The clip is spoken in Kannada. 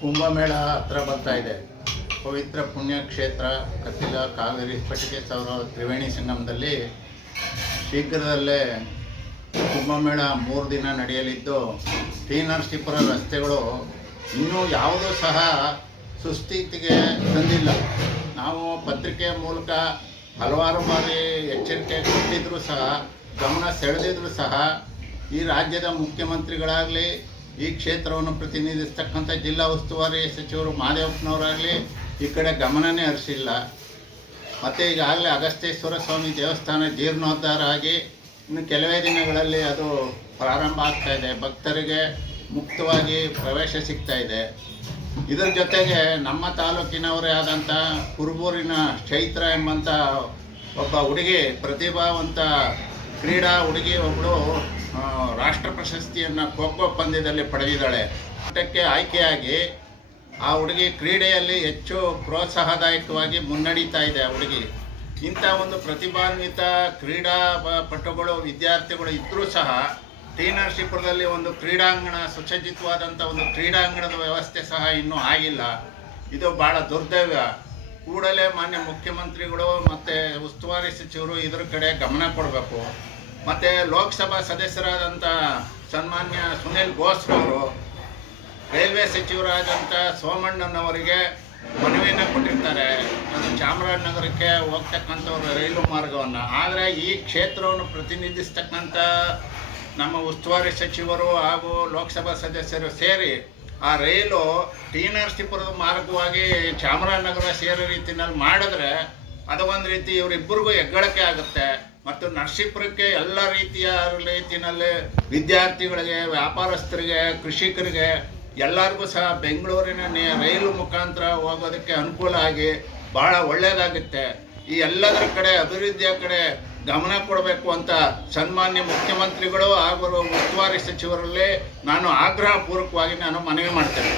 ಕುಂಭಮೇಳ ಹತ್ರ ಬರ್ತಾ ಇದೆ. ಪವಿತ್ರ ಪುಣ್ಯಕ್ಷೇತ್ರ ಕಪಿಲ ಕಾವೇರಿ, ಸ್ಫಟಿಕೆ ಸೌರ, ತ್ರಿವೇಣಿ ಸಂಗಮದಲ್ಲಿ ಶೀಘ್ರದಲ್ಲೇ ಕುಂಭಮೇಳ ಮೂರು ದಿನ ನಡೆಯಲಿದ್ದು, ಟಿ ನರಸೀಪುರ ರಸ್ತೆಗಳು ಇನ್ನೂ ಯಾವುದೂ ಸಹ ಸುಸ್ಥಿತಿಗೆ ತಂದಿಲ್ಲ. ನಾವು ಪತ್ರಿಕೆಯ ಮೂಲಕ ಹಲವಾರು ಬಾರಿ ಎಚ್ಚರಿಕೆ ಕೊಟ್ಟಿದ್ದರೂ ಸಹ, ಗಮನ ಸೆಳೆದಿದ್ರು ಸಹ, ಈ ರಾಜ್ಯದ ಮುಖ್ಯಮಂತ್ರಿಗಳಾಗಲಿ ಈ ಕ್ಷೇತ್ರವನ್ನು ಪ್ರತಿನಿಧಿಸ್ತಕ್ಕಂಥ ಜಿಲ್ಲಾ ಉಸ್ತುವಾರಿ ಸಚಿವರು ಮಾದೇವಪ್ಪನವರಾಗಲಿ ಈ ಕಡೆ ಗಮನನೇ ಹರಿಸಿಲ್ಲ. ಮತ್ತು ಈಗಾಗಲೇ ಅಗಸ್ತೇಶ್ವರ ಸ್ವಾಮಿ ದೇವಸ್ಥಾನ ಜೀರ್ಣೋದ್ಧಾರ ಆಗಿ ಇನ್ನು ಕೆಲವೇ ದಿನಗಳಲ್ಲಿ ಅದು ಪ್ರಾರಂಭ ಆಗ್ತಾ ಇದೆ. ಭಕ್ತರಿಗೆ ಮುಕ್ತವಾಗಿ ಪ್ರವೇಶ ಸಿಗ್ತಾ ಇದೆ. ಇದರ ಜೊತೆಗೆ ನಮ್ಮ ತಾಲೂಕಿನವರೇ ಆದಂಥ ಕುರುಬೂರಿನ ಚೈತ್ರ ಎಂಬಂಥ ಒಬ್ಬ ಹುಡುಗಿ, ಪ್ರತಿಭಾವಂತ ಕ್ರೀಡಾ ಹುಡುಗಿ ಒಬ್ಬಳು ರಾಷ್ಟ್ರ ಪ್ರಶಸ್ತಿಯನ್ನು ಖೋಖೋ ಪಂದ್ಯದಲ್ಲಿ ಪಡೆದಿದ್ದಾಳೆ. ಆಟಕ್ಕೆ ಆಯ್ಕೆಯಾಗಿ ಆ ಹುಡುಗಿ ಕ್ರೀಡೆಯಲ್ಲಿ ಹೆಚ್ಚು ಪ್ರೋತ್ಸಾಹದಾಯಕವಾಗಿ ಮುನ್ನಡೀತಾ ಇದೆ ಆ ಹುಡುಗಿ. ಇಂಥ ಒಂದು ಪ್ರತಿಭಾನ್ವಿತ ಕ್ರೀಡಾ ಪಟುಗಳು ವಿದ್ಯಾರ್ಥಿಗಳು ಇದ್ದರೂ ಸಹ ಟಿ ನರಸೀಪುರದಲ್ಲಿ ಒಂದು ಕ್ರೀಡಾಂಗಣ, ಸುಸಜ್ಜಿತವಾದಂಥ ಒಂದು ಕ್ರೀಡಾಂಗಣದ ವ್ಯವಸ್ಥೆ ಸಹ ಇನ್ನೂ ಆಗಿಲ್ಲ. ಇದು ಭಾಳ ದುರ್ದೈವ. ಕೂಡಲೇ ಮಾನ್ಯ ಮುಖ್ಯಮಂತ್ರಿಗಳು ಮತ್ತು ಉಸ್ತುವಾರಿ ಸಚಿವರು ಇದರ ಕಡೆ ಗಮನ ಕೊಡಬೇಕು. ಮತ್ತು ಲೋಕಸಭಾ ಸದಸ್ಯರಾದಂಥ ಸನ್ಮಾನ್ಯ ಸುನಿಲ್ ಬೋಸ್ರವರು, ರೈಲ್ವೆ ಸಚಿವರಾದಂಥ ಸೋಮಣ್ಣನವರಿಗೆ ಮನವಿಯನ್ನು ಕೊಟ್ಟಿರ್ತಾರೆ. ಅದು ಚಾಮರಾಜನಗರಕ್ಕೆ ಹೋಗ್ತಕ್ಕಂಥವ್ರು ರೈಲು ಮಾರ್ಗವನ್ನು. ಆದರೆ ಈ ಕ್ಷೇತ್ರವನ್ನು ಪ್ರತಿನಿಧಿಸ್ತಕ್ಕಂಥ ನಮ್ಮ ಉಸ್ತುವಾರಿ ಸಚಿವರು ಹಾಗೂ ಲೋಕಸಭಾ ಸದಸ್ಯರು ಸೇರಿ ಆ ರೈಲು ಟಿ ನರಸೀಪುರದ ಮಾರ್ಗವಾಗಿ ಚಾಮರಾಜನಗರ ಸೇರೋ ರೀತಿಯಲ್ಲಿ ಮಾಡಿದ್ರೆ ಅದು ಒಂದು ರೀತಿ ಇವರಿಬ್ಬರಿಗೂ ಹೆಗ್ಗಳಿಕೆ ಆಗುತ್ತೆ. ಮತ್ತು ನರಸೀಪುರಕ್ಕೆ ಎಲ್ಲ ರೀತಿಯ ರೀತಿಯಲ್ಲಿ ವಿದ್ಯಾರ್ಥಿಗಳಿಗೆ, ವ್ಯಾಪಾರಸ್ಥರಿಗೆ, ಕೃಷಿಕರಿಗೆ ಎಲ್ಲರಿಗೂ ಸಹ ಬೆಂಗಳೂರಿನ ರೈಲು ಮುಖಾಂತರ ಹೋಗೋದಕ್ಕೆ ಅನುಕೂಲ ಆಗಿ ಭಾಳ ಒಳ್ಳೆಯದಾಗುತ್ತೆ ಈ ಎಲ್ಲದರ ಕಡೆ, ಅಭಿವೃದ್ಧಿಯ ಕಡೆ ಗಮನ ಕೊಡಬೇಕು ಅಂತ ಸನ್ಮಾನ್ಯ ಮುಖ್ಯಮಂತ್ರಿಗಳು ಹಾಗೂ ಉಸ್ತುವಾರಿ ಸಚಿವರಲ್ಲಿ ನಾನು ಆಗ್ರಹಪೂರ್ವಕವಾಗಿ ನಾನು ಮನವಿ ಮಾಡ್ತೇನೆ.